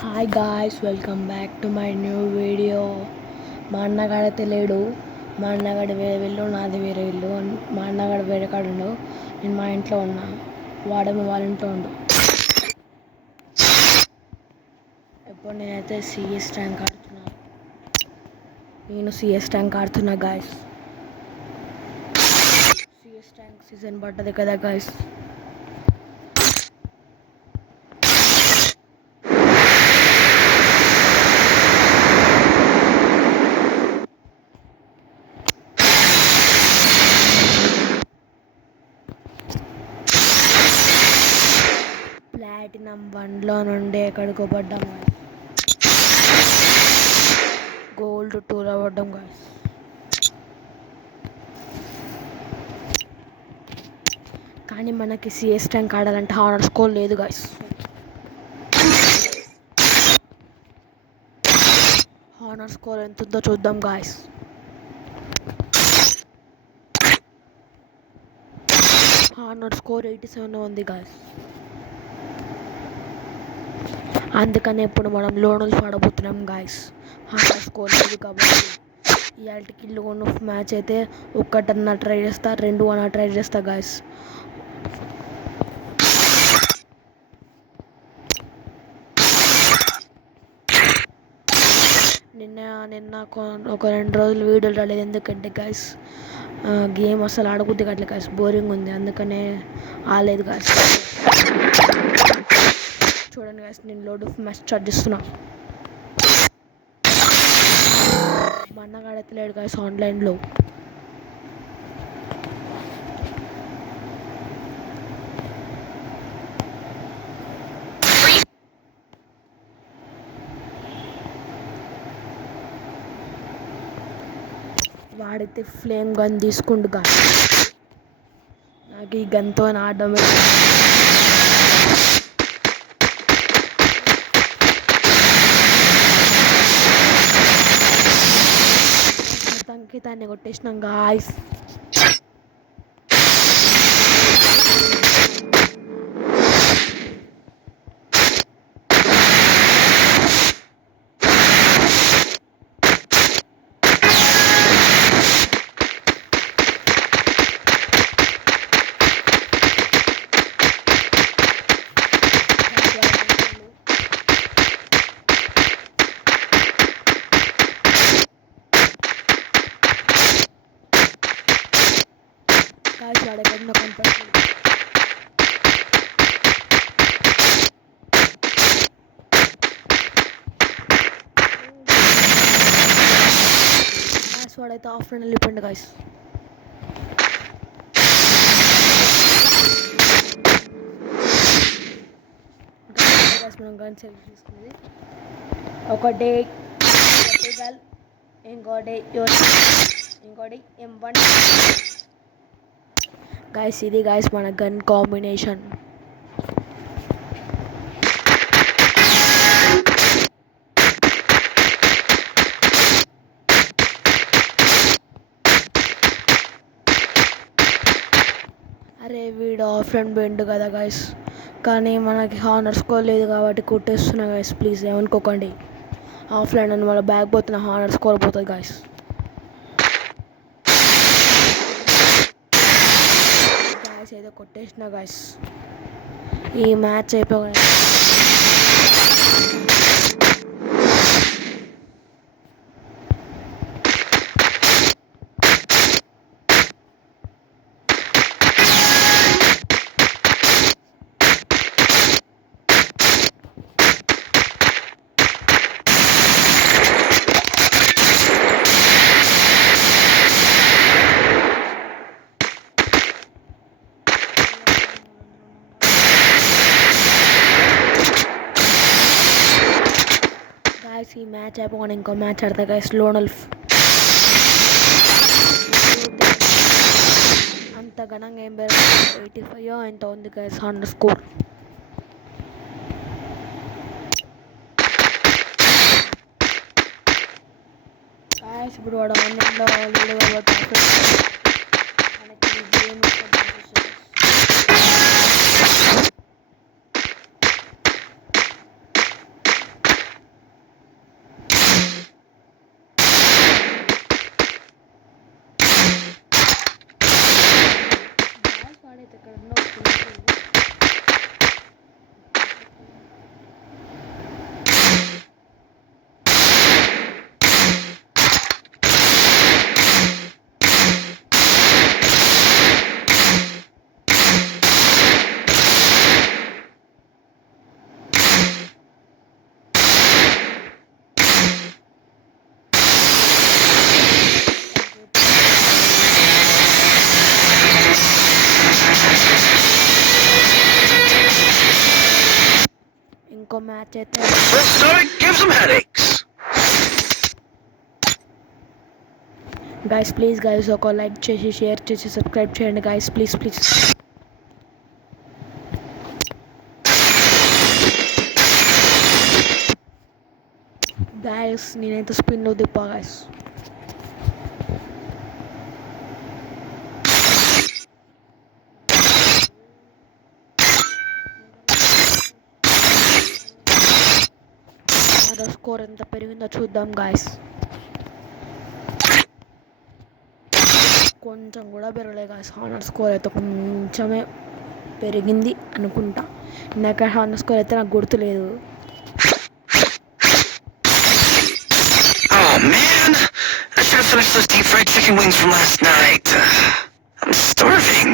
Hi guys, welcome back to my new video. మా అన్నగాడైతే లేడు. మా అన్నగాడు వేరే ఇల్లు, నాది వేరే ఇల్లు. మా అన్నగాడు వేరే కాడు ఉండు, నేను మా ఇంట్లో ఉన్నా. వాడేమో వాళ్ళ ఇంట్లో ఉండు. ఇప్పుడు నేనైతే సిఎస్ ట్యాంక్ ఆడుతున్నా. సిఎస్ ట్యాంక్ ఆడుతున్నా గాయస్. సిఎస్ ట్యాంక్ సీజన్ పడ్డది కదా గాయస్. ప్లాటినం 1లో నుండి ఎక్కడికో పడ్డాం గాయస్. గోల్డ్ 2లో పడ్డాం గాయస్. కానీ మనకి సిఎస్ ట్యాంక్ ఆడాలంటే హానర్ స్కోర్ లేదు గాయస్. హానర్ స్కోర్ ఎంత ఉందో చూద్దాం గాయస్. హానర్ స్కోర్ 87 ఉంది గాయస్. అందుకని ఇప్పుడు మనం లోనల్ ఆడబోతున్నాం గాయస్. హానర్ స్కోర్ లేదు కాబట్టి ఇవాళకి లోన్ ఆఫ్ మ్యాచ్ అయితే ఒక్కటన్నా ట్రై చేస్తా, 2 అన్నా ట్రై చేస్తా గాయస్. నిన్న ఒక 2 రోజులు వీడియోలు రాలేదు. ఎందుకంటే గాయస్ గేమ్ అసలు ఆడబుద్ది కావట్లేదు గాయస్, బోరింగ్ ఉంది. అందుకనే ఆలేదు గాయస్. చూడండి గాయస్, నేను లోడ్ ఆఫ్ మ్యాచ్ స్టార్ట్ చేస్తున్నా. మా అన్నగాడైతే లేడు గాయస్ ఆన్లైన్లో. వాడితే ఫ్లేమ్ గన్ తీసుకుండు గాయస్. నాకు ఈ గన్తో ఆడడం సంకేతాన్ని కొట్టేసినాం గాయస్. గాయస్ వాడెక్కడ కనపడుతుంది. గాయస్ వాడైతే ఆఫ్లైన్ వెళ్ళిపోయింది గాయస్. మనం గన్ సెలెక్ట్ చేసుకునేది ఒకటి గల్, ఇంకోటి M1 గాయస్. ఇది గాయస్ మన గన్ కాంబినేషన్. అరే వీడు ఆఫ్లైన్ పోయిండు కదా గాయస్. కానీ మనకి హానర్ స్కోర్ లేదు కాబట్టి కొట్టేస్తున్నా గాయస్. ప్లీజ్ ఏమనుకోకండి. ఆఫ్లైన్ అని మన బ్యాగ్ పోతున్న హానర్ స్కోర్ పోతుంది గాయస్. గాయస్ ఏదో కొట్టేసిన గాయస్. ఈ మ్యాచ్ అయిపోయి ఈ మ్యాచ్ అయిపోగానే ఇంకో మ్యాచ్ ఆడతా గాయస్. లోనల్ అంత ఘనంగా ఏం పేరు 85 ఎంత ఉంది గాయస్ హానర్ స్కోర్. గాయస్ ఇప్పుడు వాడు ఆన్లైన్లో లేడు కాబట్టి మనకి గేమ్ ఇంకో మ్యాచ్ అయితే గైస్ ప్లీజ్ గైస్ ఒక లైక్ చేసి షేర్ చేసి సబ్స్క్రైబ్ చేయండి గైస్ ప్లీజ్ ప్లీజ్. గైస్ నేనైతే స్పిన్లో తిప్పా గైస్. స్కోర్ ఎంత పెరిగిందో చూద్దాం గాయస్. కొంచెం కూడా పెరగలేదు గాయస్. హానర్ స్కోర్ అయితే కొంచెమే పెరిగింది అనుకుంటా. ఇందాక హానర్ స్కోర్ అయితే నాకు గుర్తులేదు. Oh man, I should have finished those deep fried chicken wings from last night. I'm starving.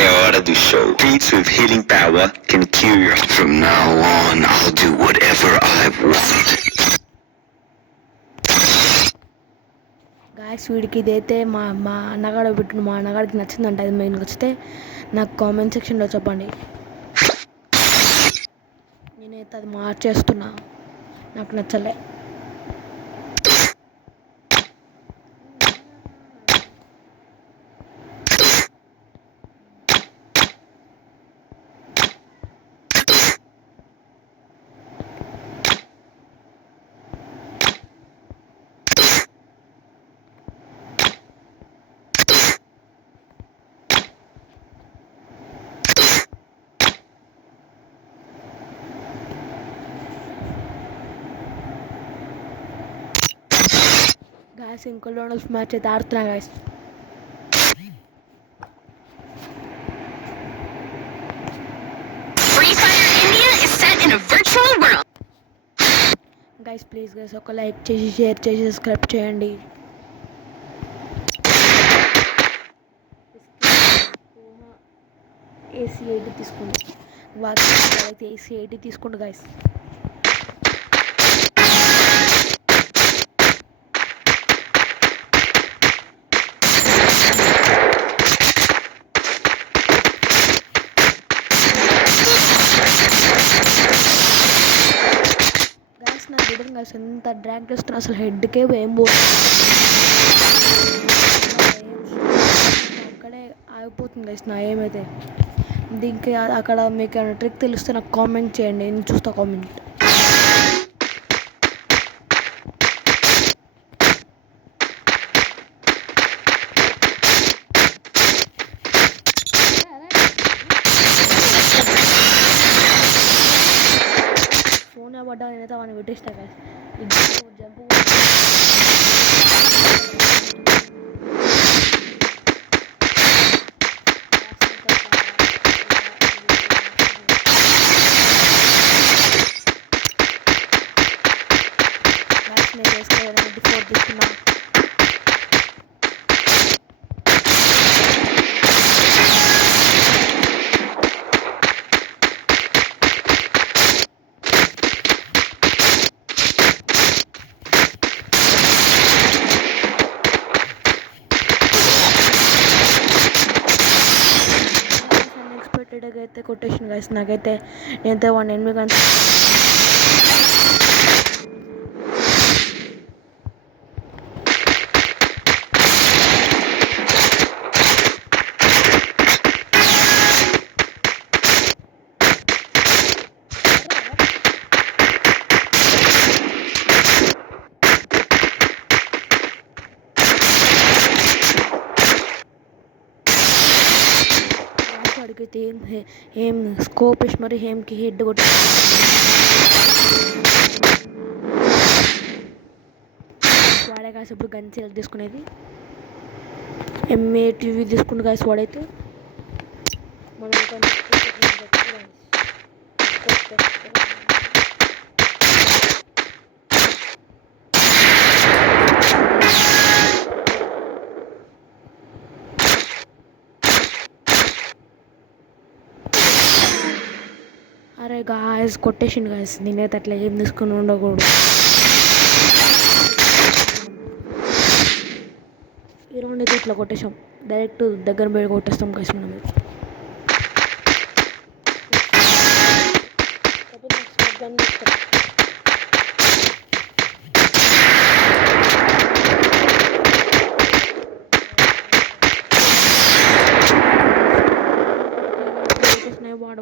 É hora do show. Beats with healing power can cure you. From now on, I'll do whatever I want. Guys వీడికి ఇదైతే మా అన్నగాడు పెట్టిన మా అన్నగాడికి నచ్చిందంట. అది మీకు నచ్చితే నాకు కామెంట్ సెక్షన్లో చెప్పండి. నేనైతే అది మార్చేస్తున్నా, నాకు నచ్చలే. గాయస్ ఇంకో లోనల్స్ మ్యాచ్ అయితే ఆడుతున్నా గాయస్. గైస్ ప్లీజ్ గైస్ ఒక లైక్ చేసి షేర్ చేసి సబ్స్క్రైబ్ చేయండి. AC 80 తీసుకోండి. అయితే AC 80 తీసుకోండి గైస్. గైస్ ఎంత డ్రాగ్ చేస్తున్నా అసలు హెడ్కే ఏం అక్కడే ఆగిపోతుంది గైస్ నా ఏమైతే. దీనికి అక్కడ మీకు ఏమైనా ట్రిక్ తెలిస్తే నాకు కామెంట్ చేయండి, నేను చూస్తా కామెంట్. ఫోన్ పడ్డా నేనైతే వాడిని పెట్టేస్తా గైస్. జంపు నేను వేసుకోవాలి 94 తీసుకున్నా. అన్ఎక్స్పెక్టెడ్గా అయితే కొటేషన్ గైస్ నాకైతే. నేనైతే 1 గంటలు అడిగితే ఏం స్కోప్ వేసి మరి హేమ్కి హెడ్ కొట్టి వాడే కాసి ఇప్పుడు గన్సీలు తీసుకునేది. MA-TV తీసుకుంటు కాసి వాడైతే మనం అరే గాయస్ కొట్టేసిండు గాయస్. నేనైతే అట్లా ఏం తీసుకుని ఉండకూడదు. ఈ రౌండ్ అయితే ఇట్లా కొట్టేసాం డైరెక్ట్ దగ్గర పోయి కొట్టేస్తాం గైస్ మనం.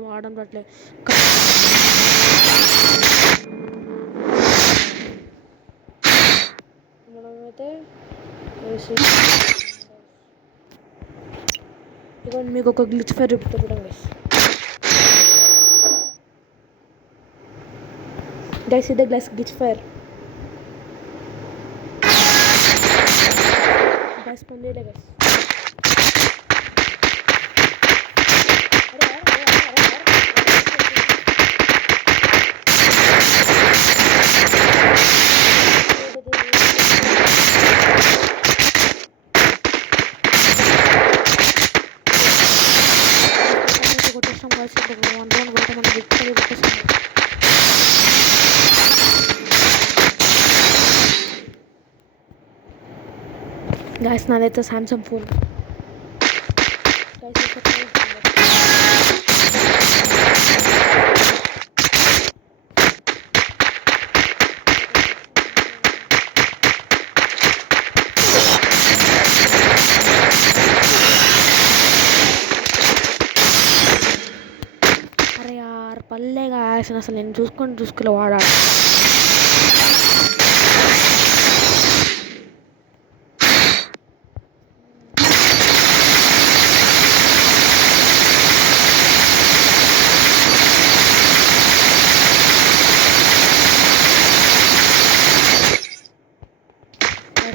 వాడడం అట్లే మనమైతే ఇక మీకు ఒక గ్లిచ్ ఫైర్ చూపుతాం గైస్. ఇదే గ్లిచ్ ఫైర్ గైస్. పొందేలే గైస్. కొట్టేస్తాం గైస్. వన్ రౌండ్ కొడితే మనం విక్టరీ కొట్టేస్తాం. గైస్ నాదైతే సామ్సంగ్ ఫోన్. అరే యార్ పల్లెగా వేసిన అసలు నేను చూసుకోలే వాడాడు.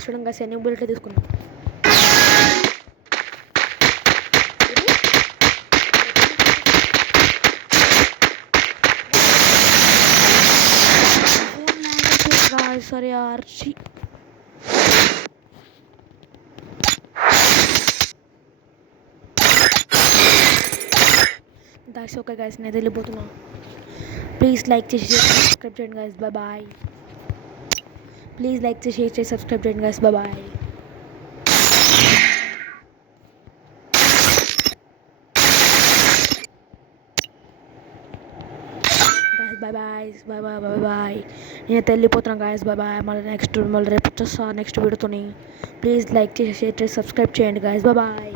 చూడంగా శని బుల్లెట్ తీసుకున్నాం. సరే ఆర్చి దాట్స్ ఓకే గైస్. నేను వెళ్ళిపోతున్నా. ప్లీజ్ లైక్ చేసి సబ్స్క్రైబ్ చేయండి గైస్. బాయ్. ప్లీజ్ లైక్ చేసి షేర్ చేసి సబ్స్క్రైబ్ చేయండి గైస్. బాయ్. బాయ్. నేనైతే వెళ్ళిపోతున్నాను గాయస్. బాయ్. మళ్ళీ రేపు వచ్చేస్తా నెక్స్ట్ వీడియోతోని. ప్లీజ్ లైక్ చేసి షేర్ చేసి సబ్స్క్రైబ్ చేయండి గాయస్. బాయ్.